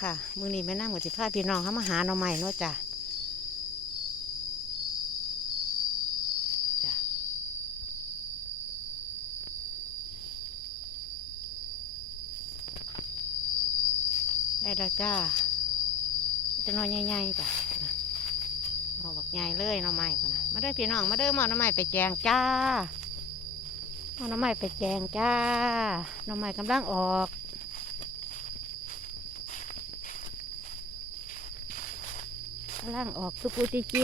ค่ะมือนี้แม่น้ำกับสิพาพี่น้องเขามาหาหน่อไม้เนาะจ้ะจ้ะได้แล้วจ้าจะนอนใหญ่ๆจ้ะนอาบักใหญ่เลยหน่อไม้นะมาเด้อพี่น้องมาเด้อมาเอาหน่อไม้ไปแจงจ้าเอาหน่อไม้ไปแจงจ้าหน่อไม้กำลังออก กำลังออกตุปูจิจิ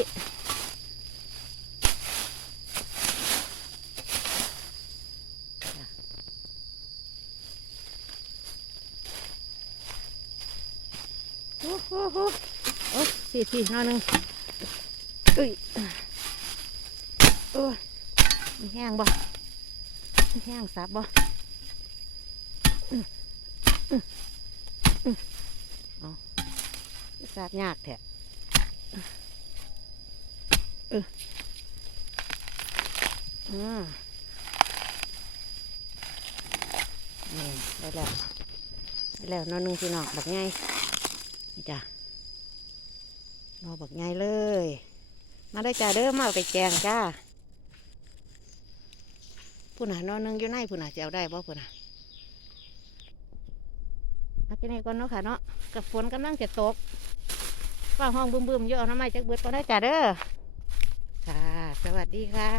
โอ้โหโอ้สี่สี่นอนหนึ่งเอ้ยโอ้แห้งบ่แห้งสับบ่อื้ออื้ออื้อเอาสับยากแท้ เอออืมนี่ได้แล้วได้แล้วนอนหนึ่งพี่น้องบักไงนี่จ้ะนอบักไงเลย มาได้จ้าเด้อมาเอาไปแกงจ้าผู้น่ะนอนหนึ่งอยู่ในผู้น่ะจะเอาได้บ่ผู้น่ะเอากินให้ก่อนเนาะค่ะเนาะกับฝนกำลังจะตก ว่าห้องบึมๆอยู่เอาน้ำไม้จากเบิดก็ได้จ้าเด้อค่ะ สวัสดีค่ะ